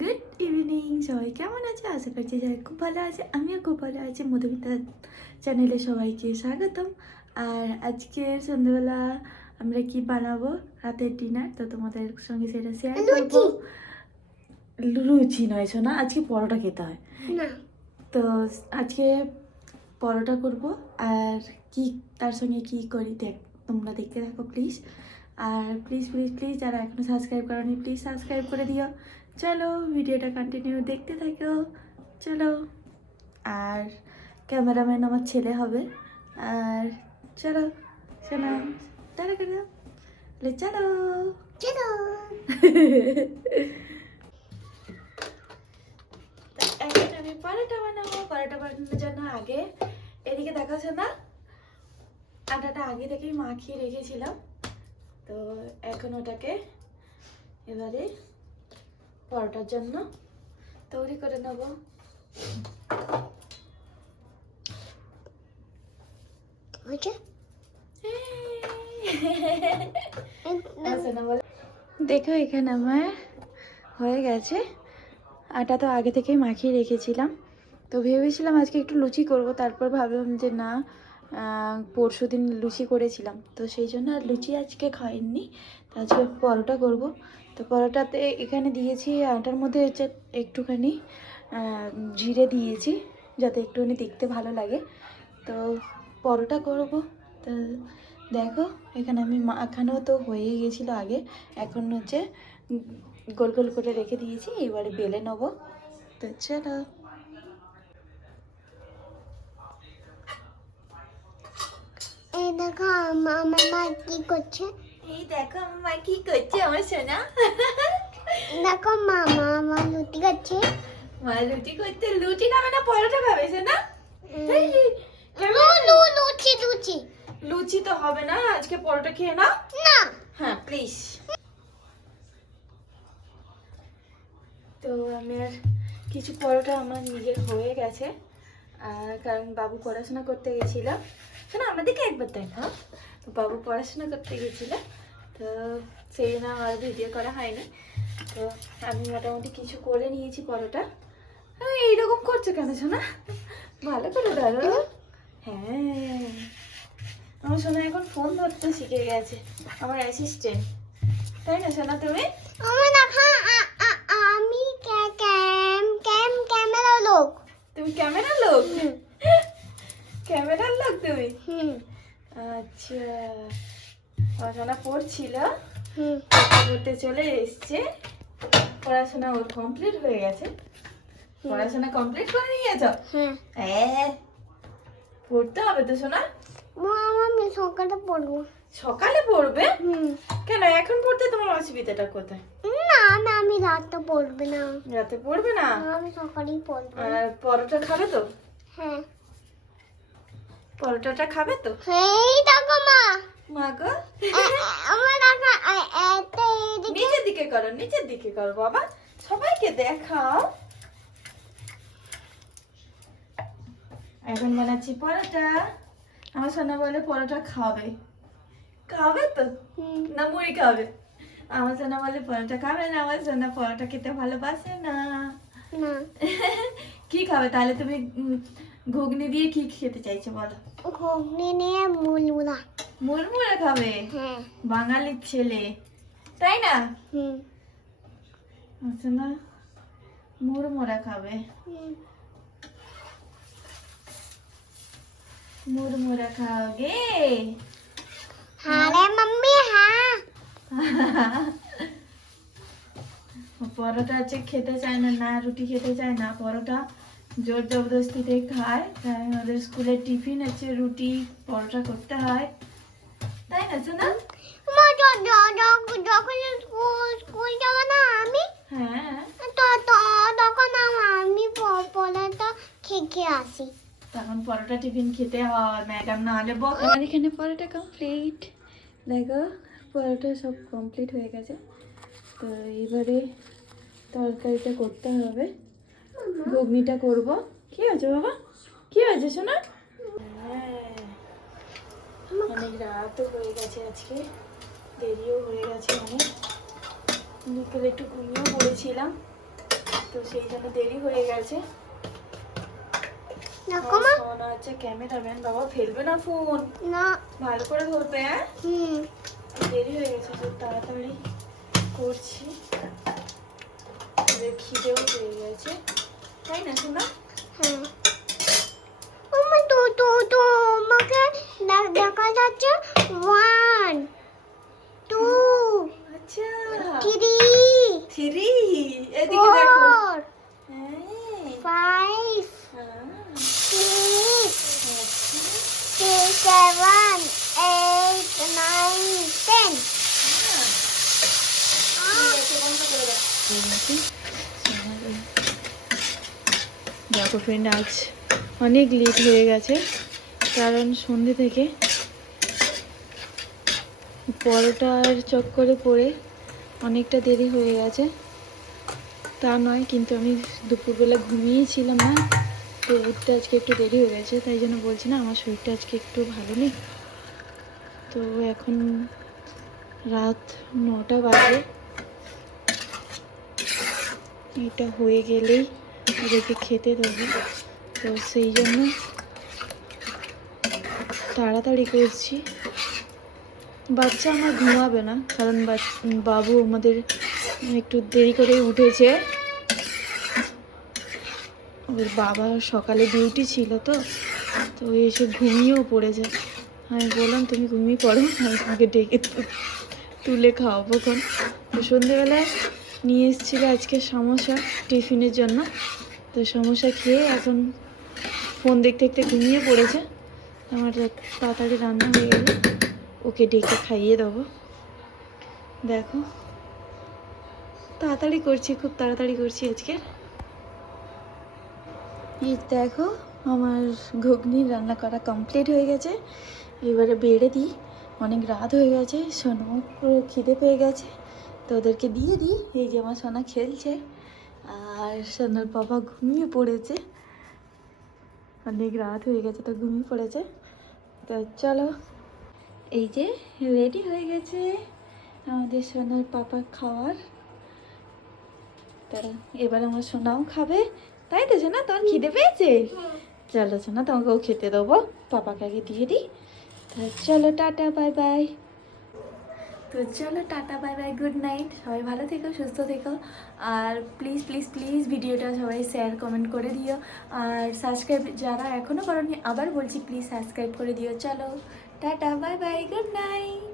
Good evening, সবাই কেমন আছে? আশা করছি সবাই খুব ভালো আছে। আমিও খুব ভালো আছি। মধুমিতা চ্যানেলে সবাইকে স্বাগতম। আর আজকের সন্ধ্যেবেলা আমরা কি বানাবো রাতের ডিনার, তো তোমাদের সঙ্গে সেটা শেয়ার করবো। লুচি নয় শোনা, আজকে পরোটা খেতে হয় না। তো আজকে পরোটা করব, আর কি তার সঙ্গে কি করি তোমরা দেখতে থাকো প্লিজ। আর প্লিজ প্লিজ প্লিজ যারা এখনো সাবস্ক্রাইব করোনি প্লিজ সাবস্ক্রাইব করে দিও। চলো ভিডিওটা কন্টিনিউ দেখতে থাকো, চলো। আর ক্যামেরাম্যান আমার ছেলে হবে। আর চলো শোনা, তারা করে দাও, চলো চলো। এখন আমি পরোটা বানাবো। পরোটা বানানোর জন্য আগে এদিকে দেখাচ্ছে না, আটাটা আগে থেকেই মাখিয়ে রেখেছিলাম। তো এখন ওটাকে এবারে পরোটার জন্য তৈরি করে নেব। দেখো এখানে আমার হয়ে গেছে। আটা তো আগে থেকেই মাখিয়ে রেখেছিলাম। তো ভেবেছিলাম আজকে একটু লুচি করব, তারপর ভাবলাম যে না, পরশু দিন লুচি করেছিলাম, তো সেই জন্য আর লুচি আজকে খাইনি। তো আজকে পরোটা করব। তো পরোটাতে এখানে দিয়েছি আটার মধ্যে হচ্ছে একটুখানি জিরে দিয়েছি, যাতে একটুখানি দেখতে ভালো লাগে। তো পরোটা করব। তো দেখো এখানে আমি মাখানো তো হয়ে গেছিলো আগে, এখন হচ্ছে গোল গোল করে রেখে দিয়েছি, এবারে বেলে নেবো। তো চলো। এই দেখো আমার মা কি করছে। এই দেখো আমার মা কি করছে আমার সোনা। দেখো মামা আমার রুটি করছে। মা লুচি করতে, লুচি খাবে না পরোটা খাবে সোনা? লুচি লুচি লুচি তো হবে না, আজকে পরোটা খেয়ে নাও না। হ্যাঁ প্লিজ। তো আমি আর কিছু পরোটা আমার নিজের হয়ে গেছে, কারণ বাবু পড়াশোনা করতে গেছিল। শোনো আমার দিকে একবার দেখা, তো বাবু পড়াশোনা করতে গেছিল, তো সেই জন্য আর ভিডিও করা হয়নি। তো আমি মোটামুটি কিছু করে নিয়েছি পরোটা। এইরকম করছো কেন শোনা? ভালো করে ধরো। হ্যাঁ আমার সোনা এখন ফোন ধরতে শিখে গেছে, আমার অ্যাসিস্ট্যান্ট, তাই না সোনা? তুমি আমার দেখা আমি ক্যামেরা লোক। তুমি ক্যামেরা লোক? ক্যামেরার লোক তুমি? আচ্ছা। আমার সোনা পড়ছিল, পড়তে চলে এসছে। পড়াশোনা ওর কমপ্লিট হয়ে গেছে। পড়াশোনা কমপ্লিট করে নিয়েছো? হ্যাঁ পড়তে হবে তো সোনা। আমি সকালে পড়বো। সকালে পড়বে? কেন এখন পড়তে তোমার অসুবিধাটা কোথায়? না আমি রাতে পড়বে না। রাতে পড়বে না? আমি সকালেই পড়বো। আর পরোটা খাবে তো? হ্যাঁ পরোটাটা খাবে তো? এই দেখো মা। মা গো আমার দেখা নিচের দিকে করো, নিচের দিকে করো বাবা, সবাইকে দেখাও। এখন বানাচ্ছি পরোটা। আমার সোনা বলে পরোটা খাবে, খাবে তো না মুড়ি খাবে? আমার সোনা বলে পরোটা খাবে না, আমার সোনা পরোটা খেতে ভালোবাসে না। কি খাবে তাহলে তুমি? ঘুগনি দিয়ে কি খেতে চাইছো বলো? ঘুগনি নিয়ে মুলমুলা। মুড়মুড়ে খাবে? হ্যাঁ বাঙালির ছেলে, তাই না? আচ্ছা না, মুড়মুড়া খাবে। মুড়মুড়া খাওগে? হ্যাঁ রে মাম্মি হ্যাঁ। পরোটা আছে খেতে চায় না, না রুটি খেতে চায় না, পরোটা জোর জবরদস্তিতে খায়। তাই ওদের স্কুলে টিফিন আছে, রুটি পরোটা করতে হয়, তাই না শোনা? যখন স্কুল যাবো না আমি, হ্যাঁ তখন আমি পরোটা খেয়ে আসি। তখন পরোটা টিফিন খেতে হয়, ম্যাডাম না হলে বক। আমার এখানে পরোটা কমপ্লিট, দেখো পরোটা সব কমপ্লিট হয়ে গেছে। তো এবারে তরকারিটা করতে হবে, ঘুগনিটা করব। কি হয়েছে বাবা, কি হয়েছে শোনা? অনেক রাতও হয়ে গেছে, আজকে দেরিও হয়ে গেছে অনেক। বিকেলে একটু ঘুমিয়েও পড়েছিলাম। তো সেই জন্য দেরি হয়ে গেছে। দেখো মা। সোনা হচ্ছে ক্যামেরাম্যান, বাবা ফেলবে না ফোন, না। ভালো করে ধরবে। হ্যাঁ হুম। দেরি হয়ে গেছে, তো তাড়াতাড়ি করছি, খিদেও পেয়ে গেছে, তাই না সোনা? হ্যাঁ। ওমা তো আমাকে দেখা যাচ্ছে 1 2 আচ্ছা 3 3, এদিকে দেখো। 4 হ্যাঁ 5 হ্যাঁ, 6 আচ্ছা। 7 8 9 10 ঠিক আছে, বন্ধ করে দাও। দেখো ফ্রেন্ড, আজ অনেক লেট হয়ে গেছে, কারণ সন্ধ্যে থেকে পরোটার চক্করে পড়ে অনেকটা দেরি হয়ে গেছে। তা নয়, কিন্তু আমি দুপুরবেলা ঘুমিয়েছিলাম না, তো উঠতে আজকে একটু দেরি হয়ে গেছে, তাই জন্য বলছি না আমার শরীরটা আজকে একটু ভালো নেই। তো এখন রাত 9টা বাজে, এটা হয়ে গেলেই ওদেরকে খেতে দেবো, তো সেই জন্য তাড়াতাড়ি করছি। বাচ্চা আমার ঘুমাবে না, কারণ বাবু আমাদের একটু দেরি করে উঠেছে, ওর বাবা সকালে ডিউটি ছিল, তো তো এসে ঘুমিয়েও পড়েছে। আমি বললাম তুমি ঘুমিয়ে পড়ো, আমি তোমাকে ডেকে তুলে খাওয়াবো। কোন তো সন্ধেবেলায় নিয়ে এসেছিলো আজকে সমোসা টিফিনের জন্য, তো সমোসা খেয়ে এখন ফোন দেখতে দেখতে ঘুমিয়ে পড়েছে। আমার তাড়াতাড়ি রান্না হয়ে গেলে ওকে ডেকে খাইয়ে দেবো। দেখো তাড়াতাড়ি করছি, খুব তাড়াতাড়ি করছি আজকে। এই দেখো আমার ঘুগনি রান্না করা কমপ্লিট হয়ে গেছে, এবারে বেড়ে দিই, অনেক রাত হয়ে গেছে, সোনা পুরো খিদে পেয়ে গেছে, তো ওদেরকে দিয়ে দিই। এই যে আমার সোনা খেলছে, আর সোনার বাবা ঘুমিয়ে পড়েছে, অনেক রাত হয়ে গেছে তো ঘুমিয়ে পড়েছে। তো চলো, এই যে রেডি হয়ে গেছে আমাদের সোনার পাপা খাওয়ার, তারা এবার আমার সোনাও খাবে, তাই তো সোনা? তোমার খিদে পেয়েছে? চলো সোনা, তোমাকেও খেতে দেবো, পাপাকে আগে দিয়ে দিই। তো চলো টাটা বাই বাই। তো চলো tata bye bye, good night, সবাই ভালো থেকো, সুস্থ থেকো, আর প্লিজ প্লিজ প্লিজ ভিডিওটা সবাই শেয়ার কমেন্ট করে দিও, আর সাবস্ক্রাইব যারা এখনও করোনি আবার বলছি প্লিজ সাবস্ক্রাইব করে দিও। চলো tata bye bye, good night.